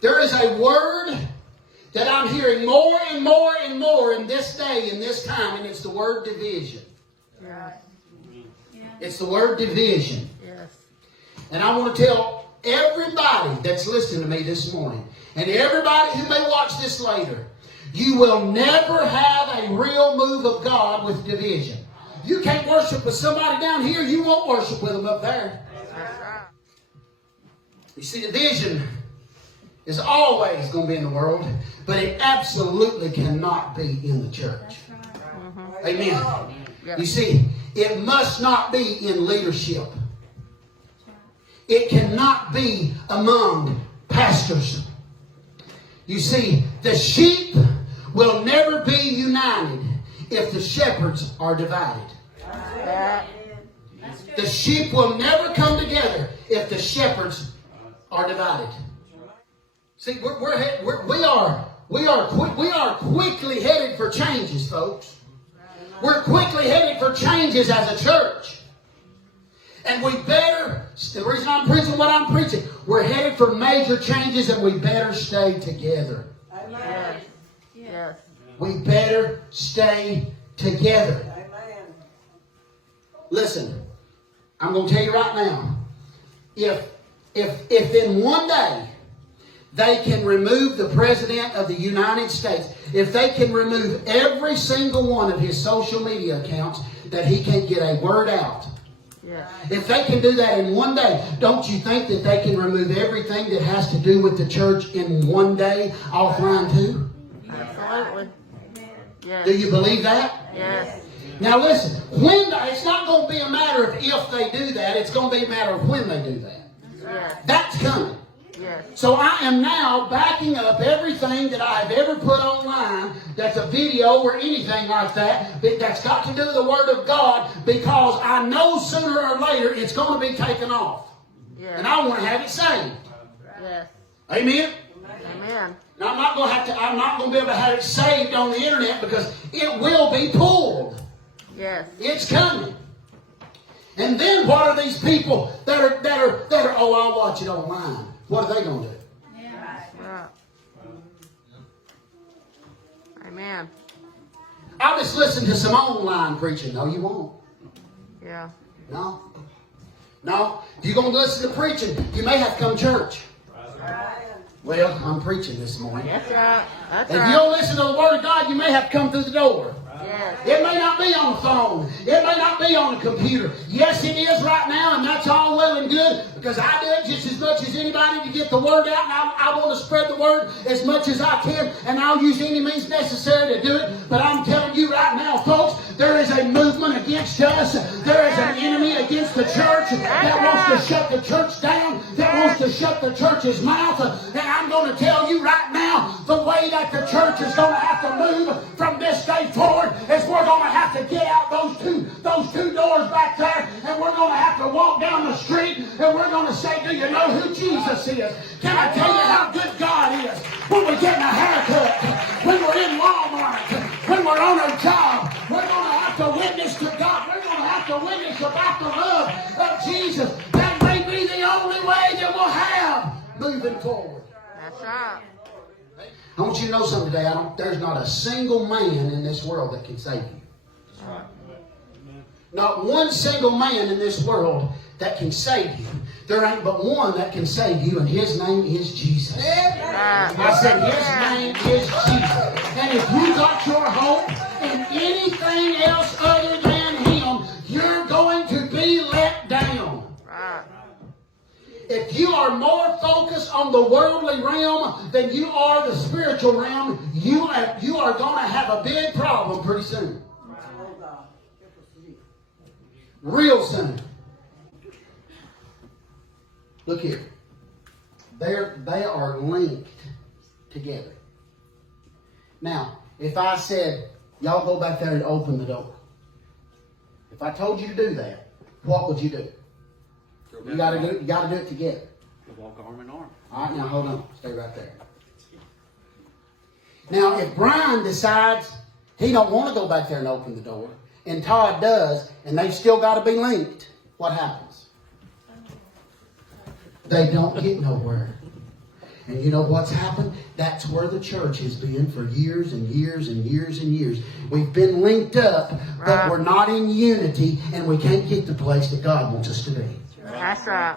There is a word that I'm hearing more and more and more in this day, in this time, and it's the word division. Yes. It's the word division. Yes. And I want to tell everybody that's listening to me this morning, and everybody who may watch this later, you will never have a real move of God with division. You can't worship with somebody down here, you won't worship with them up there. You see, division is always going to be in the world, but it absolutely cannot be in the church. Amen. You see, it must not be in leadership. It cannot be among pastors. You see, the sheep will never be united if the shepherds are divided. The sheep will never come together if the shepherds are divided. See, we are quickly headed for changes, folks. We're quickly headed for changes as a church. And we better, the reason I'm preaching what I'm preaching, we're headed for major changes and we better stay together. Yes. Yes. We better stay together. Listen, I'm going to tell you right now, if in one day they can remove the President of the United States, if they can remove every single one of his social media accounts, that he can't get a word out. Yes. If they can do that in one day, don't you think that they can remove everything that has to do with the church in one day offline too? Absolutely. Yes. Do you believe that? Yes. Now listen, it's not going to be a matter of if they do that, it's going to be a matter of when they do that. Yes. That's coming. Yes. So I am now backing up everything that I have ever put online that's a video or anything like that that's got to do with the Word of God, because I know sooner or later it's going to be taken off. Yes. And I want to have it saved. Yes. Amen? Amen. Now I'm not going to be able to have it saved on the internet because it will be pulled. Yes. It's coming. And then what are these people that are oh, I'll watch it online? What are they going to do? Yeah. Right. Amen. I'll just listen to some online preaching. No, you won't. Yeah. No. No. If you're going to listen to preaching, you may have to come to church. Well, I'm preaching this morning. That's right. That's If right. you don't listen to the Word of God, you may have to come through the door. Yes. It may not be on the phone. It may not be on the computer. Yes, it is right now, and that's all well and good, because I do it just as much as anybody to get the word out, and I want to spread the word as much as I can, and I'll use any means necessary to do it. But I'm telling you right now, folks, there is a movement against us. There is an enemy against the church that wants to shut the church down, that wants to shut the church's mouth. And I'm going to tell you right now, the way that the church is going to have to move from this day forward is we're going to have to get out those two doors back there, and we're going to have to walk down the street, and we're going to say, do you know who Jesus is? Can I tell you how good God is? When we're getting a haircut, when we're in Walmart, when we're on our job, we're going to have to witness to God. We're going to have to witness about the love of Jesus. That may be the only way that we'll have moving forward. That's right. I want you to know something today. There's not a single man in this world that can save you. Not one single man in this world that can save you. There ain't but one that can save you, and his name is Jesus. I said his name is Jesus. And if you got your hope in anything else other than him, you're going to be let down. If you are more focused on the worldly realm than you are the spiritual realm, you are going to have a big problem pretty soon. Real soon. Look here. They are linked together. Now, if I said, y'all go back there and open the door. If I told you to do that, what would you do? You got to do it together. Walk arm in arm. All right, now hold on. Stay right there. Now, if Brian decides he don't want to go back there and open the door, and Todd does, and they've still got to be linked, what happens? They don't get nowhere. And you know what's happened? That's where the church has been for years and years and years and years. We've been linked up, but we're not in unity, and we can't get the place that God wants us to be. That's right.